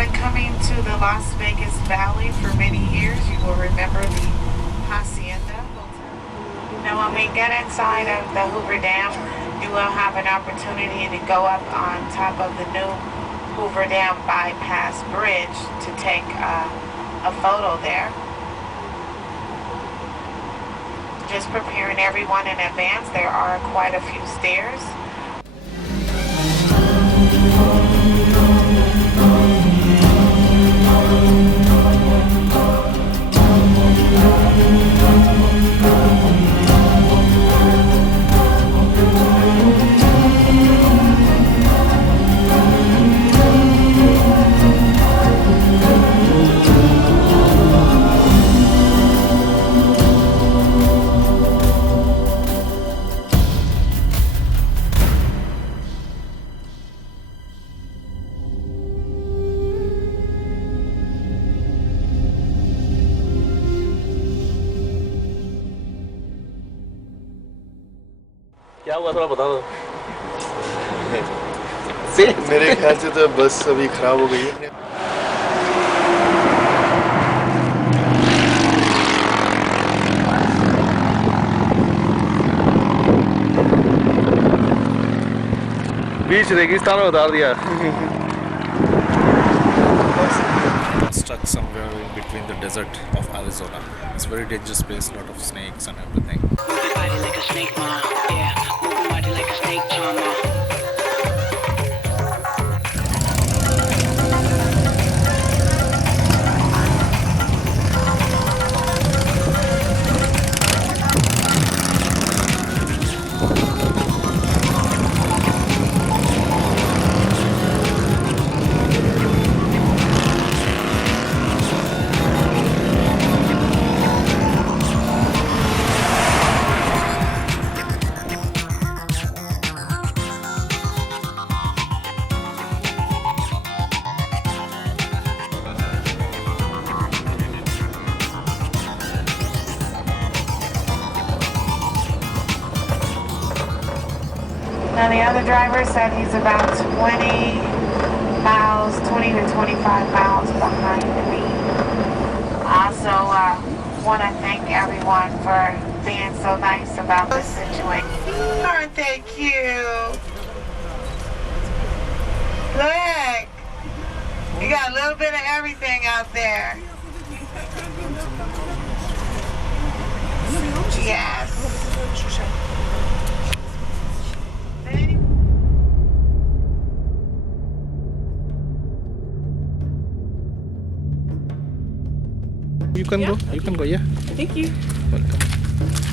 been coming to the Las Vegas Valley for many years, you will remember the Hacienda Hotel. Now when we get inside of the Hoover Dam, you will have an opportunity to go up on top of the new Hoover Dam bypass bridge to take a photo there. Just preparing everyone in advance. There are quite a few stairs. क्या हुआ थोड़ा बता दो। मेरे ख्याल से तो बस अभी खराब हो गई है। बीच रेगिस्तान में उतार दिया। Stuck somewhere in between the desert of Arizona. It's a very dangerous place, lot of snakes and everything. Move your body like a snake, ma. Yeah, move your body like a snake, charmer. Now the other driver said he's about 20 to 25 miles behind me. Also want to thank everyone for being so nice about this situation. Aren't they cute? Look! You got a little bit of everything out there. Yes. You can go, yeah. Thank you. Welcome.